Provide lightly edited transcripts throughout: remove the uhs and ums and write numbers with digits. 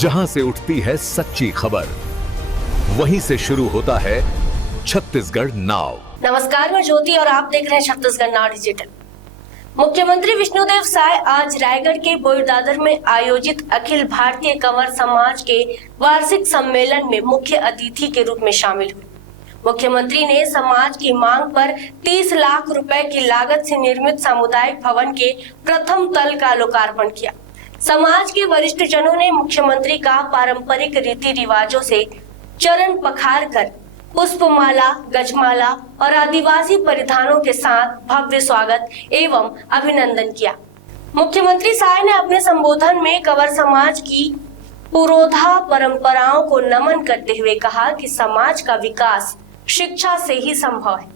जहां से उठती है सच्ची खबर, वहीं से शुरू होता है छत्तीसगढ़ नाव। नमस्कार, मैं ज्योति और आप देख रहे हैं छत्तीसगढ़ नाव डिजिटल। मुख्यमंत्री विष्णुदेव साय आज रायगढ़ के बोईदादर में आयोजित अखिल भारतीय कंवर समाज के वार्षिक सम्मेलन में मुख्य अतिथि के रूप में शामिल हुए। मुख्यमंत्री ने समाज की मांग पर 30 लाख रुपए की लागत से निर्मित सामुदायिक भवन के प्रथम तल का लोकार्पण किया। समाज के वरिष्ठ जनों ने मुख्यमंत्री का पारंपरिक रीति रिवाजों से चरण पखार कर पुष्पमाला, गजमाला और आदिवासी परिधानों के साथ भव्य स्वागत एवं अभिनंदन किया। मुख्यमंत्री साय ने अपने संबोधन में कंवर समाज की पुरोधा परंपराओं को नमन करते हुए कहा कि समाज का विकास शिक्षा से ही संभव है।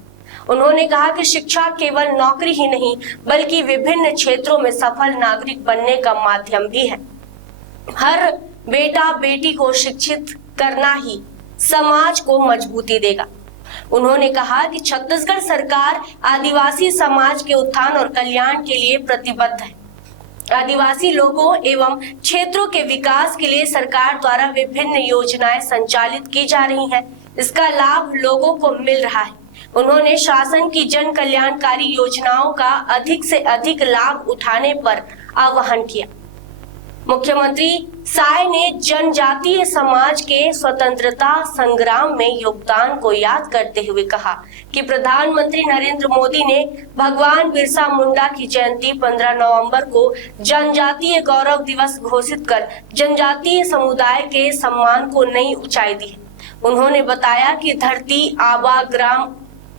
उन्होंने कहा कि शिक्षा केवल नौकरी ही नहीं बल्कि विभिन्न क्षेत्रों में सफल नागरिक बनने का माध्यम भी है। हर बेटा बेटी को शिक्षित करना ही समाज को मजबूती देगा। उन्होंने कहा कि छत्तीसगढ़ सरकार आदिवासी समाज के उत्थान और कल्याण के लिए प्रतिबद्ध है। आदिवासी लोगों एवं क्षेत्रों के विकास के लिए सरकार द्वारा विभिन्न योजनाएं संचालित की जा रही हैं। इसका लाभ लोगों को मिल रहा है। उन्होंने शासन की जन कल्याणकारी योजनाओं का अधिक से अधिक लाभ उठाने पर आह्वान किया। मुख्यमंत्री साय ने जनजातीय समाज के स्वतंत्रता संग्राम में योगदान को याद करते हुए कहा कि प्रधानमंत्री नरेंद्र मोदी ने भगवान बिरसा मुंडा की जयंती 15 नवंबर को जनजातीय गौरव दिवस घोषित कर जनजातीय समुदाय के सम्मान को नई ऊंचाई दी है। उन्होंने बताया कि धरती आबा ग्राम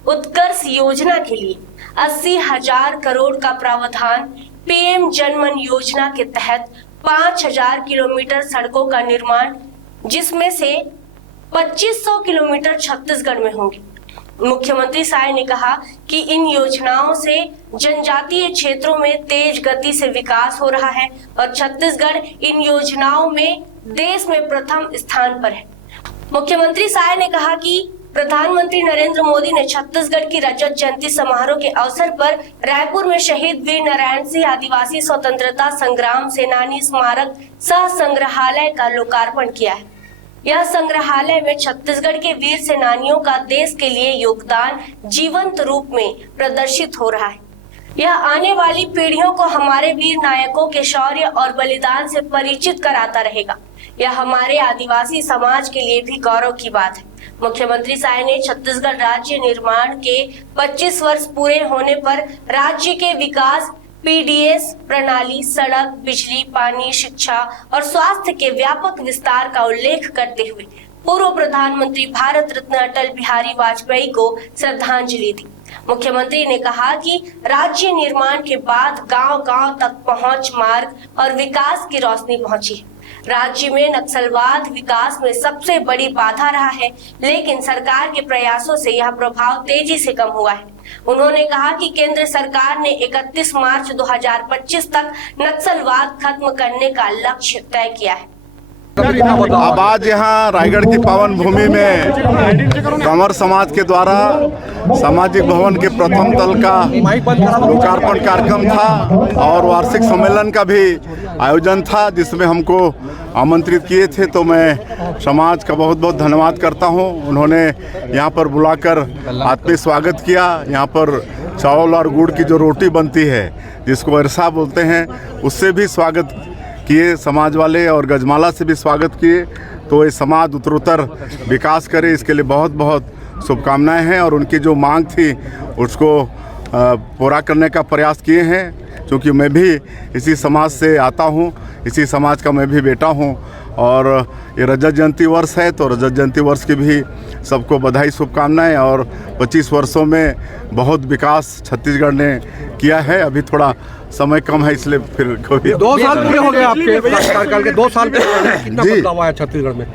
उत्कर्ष योजना के लिए 80,000 करोड़ का प्रावधान, पीएम जनमन योजना के तहत 5,000 किलोमीटर सड़कों का निर्माण, जिसमें से 2500 किलोमीटर छत्तीसगढ़ में होंगे। मुख्यमंत्री साय ने कहा कि इन योजनाओं से जनजातीय क्षेत्रों में तेज गति से विकास हो रहा है और छत्तीसगढ़ इन योजनाओं में देश में प्रथम स्थान पर है। मुख्यमंत्री साय ने कहा कि प्रधानमंत्री नरेंद्र मोदी ने छत्तीसगढ़ की रजत जयंती समारोह के अवसर पर रायपुर में शहीद वीर नारायण सिंह आदिवासी स्वतंत्रता संग्राम सेनानी स्मारक सह संग्रहालय का लोकार्पण किया है। यह संग्रहालय में छत्तीसगढ़ के वीर सेनानियों का देश के लिए योगदान जीवंत रूप में प्रदर्शित हो रहा है। यह आने वाली पीढ़ियों को हमारे वीर नायकों के शौर्य और बलिदान से परिचित कराता रहेगा। यह हमारे आदिवासी समाज के लिए भी गौरव की बात है। मुख्यमंत्री साय ने छत्तीसगढ़ राज्य निर्माण के 25 वर्ष पूरे होने पर राज्य के विकास, पीडीएस प्रणाली, सड़क, बिजली, पानी, शिक्षा और स्वास्थ्य के व्यापक विस्तार का उल्लेख करते हुए पूर्व प्रधानमंत्री भारत रत्न अटल बिहारी वाजपेयी को श्रद्धांजलि दी। मुख्यमंत्री ने कहा कि राज्य निर्माण के बाद गांव-गांव तक पहुंच, मार्ग और विकास की रोशनी पहुंची है। राज्य में नक्सलवाद विकास में सबसे बड़ी बाधा रहा है, लेकिन सरकार के प्रयासों से यह प्रभाव तेजी से कम हुआ है। उन्होंने कहा कि केंद्र सरकार ने 31 मार्च 2025 तक नक्सलवाद खत्म करने का लक्ष्य तय किया है। अब आज यहाँ रायगढ़ की पावन भूमि में कंवर समाज के द्वारा सामाजिक भवन के प्रथम तल का लोकार्पण कार्यक्रम था और वार्षिक सम्मेलन का भी आयोजन था, जिसमें हमको आमंत्रित किए थे। तो मैं समाज का बहुत बहुत धन्यवाद करता हूँ। उन्होंने यहाँ पर बुलाकर आत्मीय स्वागत किया। यहाँ पर चावल और गुड़ की जो रोटी बनती है, जिसको अरसा बोलते हैं, उससे भी स्वागत किए समाज वाले और गजमाला से भी स्वागत किए। तो ये समाज उत्तरोत्तर विकास करे, इसके लिए बहुत बहुत शुभकामनाएं हैं। और उनकी जो मांग थी उसको पूरा करने का प्रयास किए हैं, क्योंकि मैं भी इसी समाज से आता हूं, इसी समाज का मैं भी बेटा हूं। और ये रजत जयंती वर्ष है, तो रजत जयंती वर्ष की भी सबको बधाई, शुभकामनाएं। और 25 वर्षों में बहुत विकास छत्तीसगढ़ ने किया है। अभी थोड़ा समय कम है, इसलिए फिर 2 साल पूरे हो गए आपके कार्यकाल के। 2 साल कितना बदलाव आया छत्तीसगढ़ में?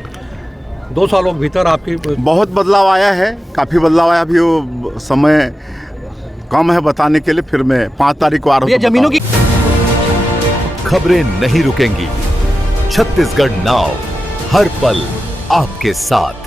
2 सालों के भीतर आपकी बहुत बदलाव आया है, काफ़ी बदलाव आया। अभी वो समय कम है बताने के लिए, फिर मैं 5 तारीख को आ रहा हूँ। जमीनों की खबरें नहीं रुकेंगी। छत्तीसगढ़ नाव हर पल आपके साथ।